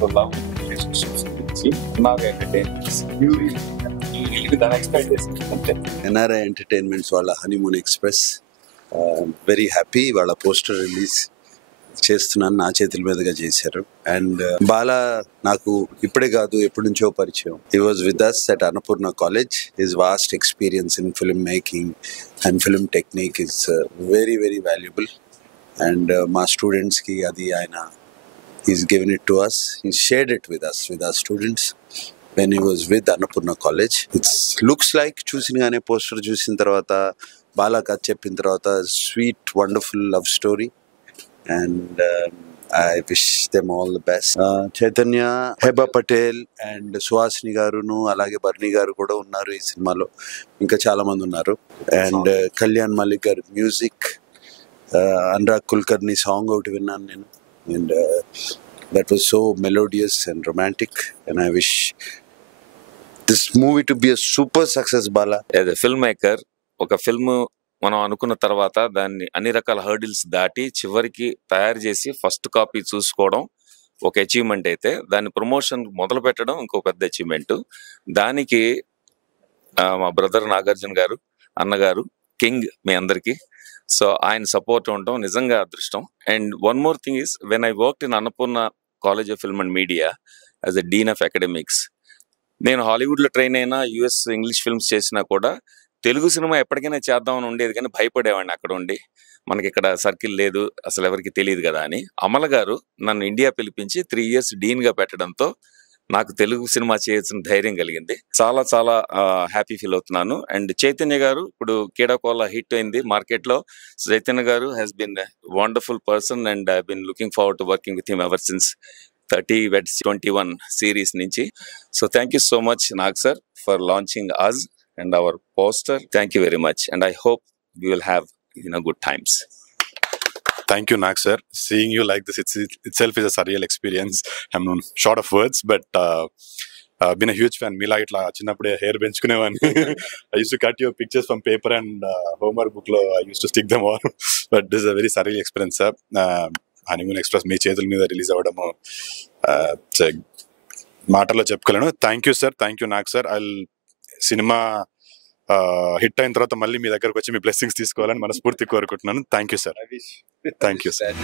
So love relationships గురించి నాకు entertainments దాని ఎక్స్పెక్ట్ చేసింది. ఎన్ఆర్ఐ ఎంటర్టైన్మెంట్స్ వాళ్ళ హనీమూన్ ఎక్స్ప్రెస్ వెరీ హ్యాపీ. వాళ్ళ పోస్టర్ రిలీజ్ చేస్తున్నాను, నా చేతుల మీదుగా చేశారు. అండ్ బాలా నాకు ఇప్పుడే కాదు ఎప్పటి నుంచో పరిచయం. He was with us at Annapurna college. His vast experience in film making and film technique is very very valuable. And మా స్టూడెంట్స్కి అది ఆయన he's given it to us. He shared it with us, with our students when he was with Annapurna College. It looks like చూసినగానే poster చూసిన తర్వాత బాలా కథ చెప్పిన తర్వాత sweet wonderful love story. And I wish them all the best. Chaitanya, Heba Patel and Suhasini గారును అలాగే Barney గారు కూడా ఉన్నారు ఈ సినిమాలో. ఇంకా చాలా మంది ఉన్నారు. అండ్ కళ్యాణ్ మలిక్ గారు మ్యూజిక్, అనురాగ్ కుల్కర్ని సాంగ్ ఒకటి విన్నాను నేను. And that was so melodious and romantic, and I wish this movie to be a super success. Bala, as a filmmaker, ఒక ఫిల్మ్ మనం అనుకున్న తర్వాత దాన్ని అన్ని రకాల హర్డిల్స్ దాటి చివరికి తయారు చేసి ఫస్ట్ కాపీ చూసుకోవడం ఒక అచీవ్మెంట్ అయితే, దాని ప్రమోషన్ మొదలు పెట్టడం ఇంకో పెద్ద అచీవ్మెంట్. దానికి మా బ్రదర్ నాగార్జున గారు, అన్నగారు కింగ్ మీ అందరికీ. సో ఆయన సపోర్ట్ ఉండటం నిజంగా అదృష్టం. And one more thing is, when I worked in Annapurna college of film and media as a dean of academics, నేను హాలీవుడ్లో ట్రైన్ అయినా, యుఎస్ ఇంగ్లీష్ ఫిల్మ్స్ చేసినా కూడా తెలుగు సినిమా ఎప్పటికైనా చేద్దామని ఉండేది, కానీ భయపడేవాడిని అక్కడ ఉండి. మనకి ఇక్కడ సర్కిల్ లేదు, అసలు ఎవరికి తెలియదు కదా అని. అమల గారు నన్ను ఇండియా పిలిపించి 3 years డీన్గా పెట్టడంతో నాకు తెలుగు సినిమా చేయాల్సిన ధైర్యం కలిగింది. చాలా చాలా హ్యాపీ ఫీల్ అవుతున్నాను. అండ్ చైతన్య గారు ఇప్పుడు కీడాకోలా హిట్ అయింది మార్కెట్లో. చైతన్య గారు has been wonderful person and I been looking forward to working with him ever since 30 Weds 21 series నుంచి. So thank you so much Nag sir for launching us and our poster. Thank you very much and I hope we will have good times. Thank you, Nag sir. Seeing you like this itself is a surreal experience. I'm short of words, but been a huge fan. Mila itla chinnappude hair benchukunevaani. I used to cut your pictures from paper and homework book lo I used to stick them all. But this is a very surreal experience, sir. Honeymoon Express మీ చేతుల మీద release అవ్వడము మాటల్లో చెప్పుకోలేను. Thank you sir, thank you Nag sir. ఐ cinema hit అయిన తర్వాత మళ్ళీ మీ దగ్గరకు వచ్చి మీ బ్లెస్సింగ్స్ తీసుకోవాలని మనస్ఫూర్తి కోరుకుంటున్నాను. Thank you sir. Thank you sir.